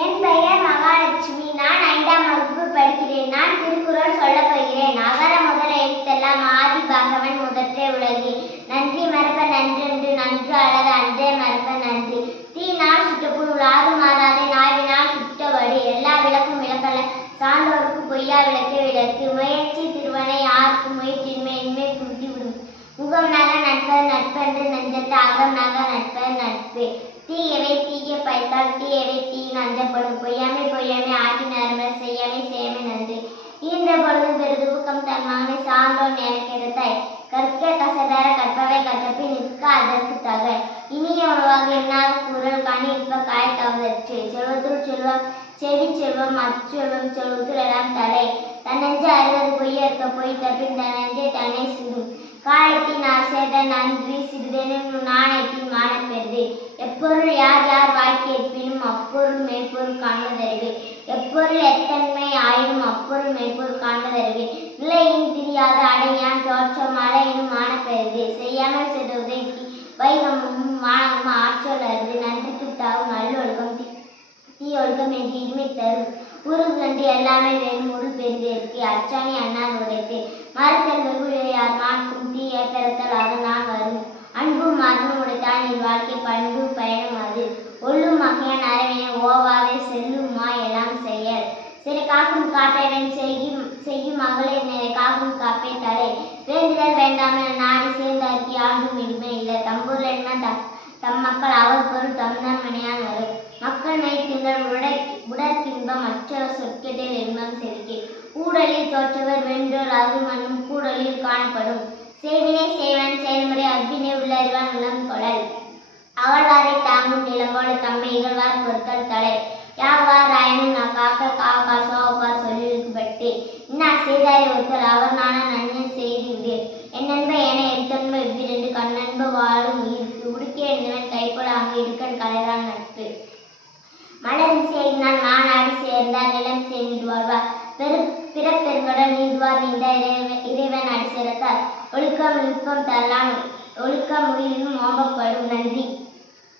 என் பெயர் மகாலட்சுமி. நான் 5ஆம் வகுப்பு படிக்கிறேன். நான் திருக்குறள் சொல்லப் போகிறேன். அகர முதல எழுத்தெல்லாம் ஆதி பகவன் முதற்றே உலகு. நன்றி மறப்ப நன்றென்று நன்று அல்லது அன்றே மறப்ப நன்றி. தீனால் சுட்டப்புண் உலாது மாறாதே நாவினால் சுட்டவடு. எல்லா விளக்கும் விளக்கல்ல சான்றோருக்கு பொய்யா விளக்கே விளக்கு. முயற்சி திருவனை யாருக்கு முயற்சின்மை இன்மை புரிந்துவிடும். முகம் நக நட்பது நட்பென்று நெஞ்சத்து அகம் நக நட்பது நட்பு. தீயவை தீய பைத்தால் தீயவை தீயின் அஞ்சப்படும். பொய்யாமை பொய்யாமை ஆகி நரம்பு செய்யாமை செய்யாமை நன்றி. ஈன்ற பொழுதும் பெருது ஊக்கம் தன் மகனை சான்றோன் எனக்கு எடுத்தாய். கற்க கசதர கற்பவை கற்றப்பி நிற்க அதற்கு தக. இனிய உணவாக என்னாத குரல் கனி இப்ப காய் கவதற்று. செல்வத்துள் செல்வம் செவி செல்வம் அச்செல்வம் செல்வத்துள் எல்லாம் தலை. தன்னெஞ்சு அறிவது பொய்யற்க பொய் தப்பின் தன்னெஞ்சை தன்னை சுடும். காலத்தின் ஆசேத நன்றி சிறிதெனும் நாணயத்தின் மானப்பெருது. எப்பொருள் யார் யார் வாய்க்கேற்பினும் அப்பொருள் மெய்ப்பொருள் காண்பதறிவு. எப்பொருள் எத்தன்மை ஆயினும் அப்பொருள் மெய்ப்பொருள் காண்பதறிவு. நிலையின் திரியாத அடையான் தோற்றம் மழையினும் மானப்பெருது. செய்யாமல் செய்த உதவிக்கு வைகமும் மானமும் ஆற்றல் அருது. நன்றிக்கு தாவும் நல்லொழுக்கம் தீயொழுக்கம் என்று இனிமை தரும். உருவு கண்டு எல்லாமே வேணும் உருள் பெரிதற்கு. அச்சாணி அண்ணான் உரைத்து மறுத்தல் வெகுழையார் மாற்றும் தீய பிறத்தல் அதனால் வரும். அன்பும் மரணம் உடைத்தான் என் வாழ்க்கை பண்பு பயணம் அது. ஒள்ளும் மகையான் அறவினை ஓவாவே செல்லுமா எல்லாம் செயல். சிறை காக்கும் காப்பைவன் செய்யும் மகளிர் நிறை காக்கும் காப்பை தலை. வேண்டுதல் வேண்டாமல் நாடி சேர்ந்தாக்கி ஆண்டும் இனிமை இல்லை. தம்பூர் என்ன தம் மக்கள் அவர் பொருள் தம்தான் மணியான் வரும். மக்கள் மெய்த்திங்கள் உடற்கின்பம் மற்றவர் சொற்கேட்டில் இன்பம் செலுத்தி. ஊடலில் தோற்றவர் வென்றோர் அது மண்ணும் கூடலில் காணப்படும். செய்வினை செய்வன் செயல்முறை அவ்வினை உள்ளறிவான் உளம் கொளல். அவள்வாரை தாங்கும் நிலம்போல தம்மை இகழ்வார் பொறுத்தல் தலை. யாவார் ஆயினும் நான் காக்கல் காவக்கால் சோவப்பார் சொல்லிருக்குப்பட்டு. இன்னா செய்தாரை ஒருத்தல் அவர் நான நன்மை செய்து. என் நண்ப என எத்தன்ப இவ்விரண்டு கண்ணன்ப வாழும் உயிருக்கு. உடுக்கே இருந்தவன் கைப்போல அங்கு இருக்கன் கலைதான் நட்பு. மலர் சேர்ந்தால் மாநாடு சேர்ந்தார் நிலம் சேர்ந்து வாழ்வார். பிறப்பெருங்கடல் நீந்துவார் நீந்த இறைவன் அடி சேர்த்தார். ஒழுக்கம் விழுப்பம் தரலாம் ஒழுக்கம் உயிரினும் ஓம்பப்படும். நன்றி.